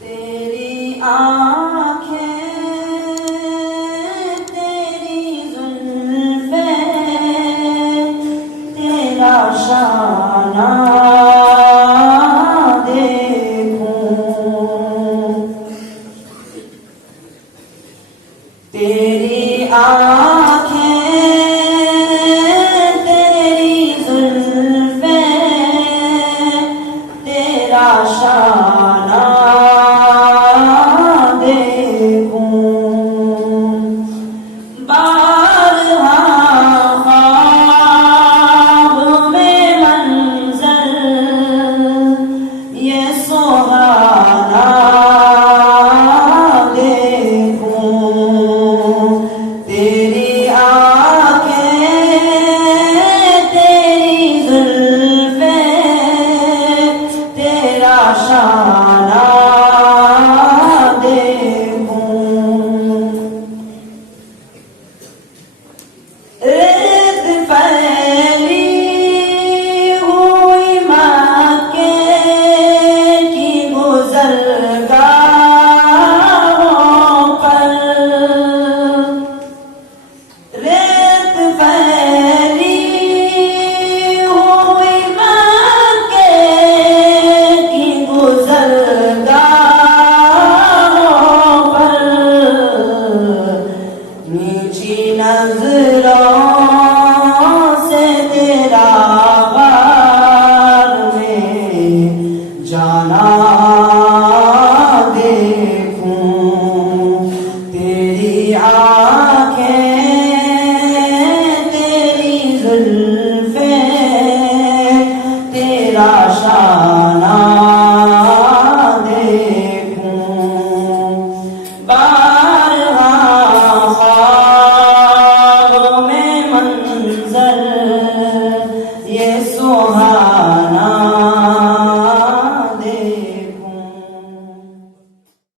तेरी आँखें, तेरी जुल्फ़ें, तेरा शाना तेरी आँखें, तेरी जुल्फ़ें, तेरा शाना देखूं। बारहा ख्वाब में मंज़र ये सुहाना शाना देखूं। रेत फैली हुई मक्के की गुज़रगाहों पर, रेत फैली हुई मक्के की गुज़रगाहों पर, नीची नज़रों से तेरा बार में जाना देखूं। तेरी आँखें, तेरी जुल्फ़ें, तेरा शाना देखूं। बारहा ख्वाब में मंज़र ये सुहाना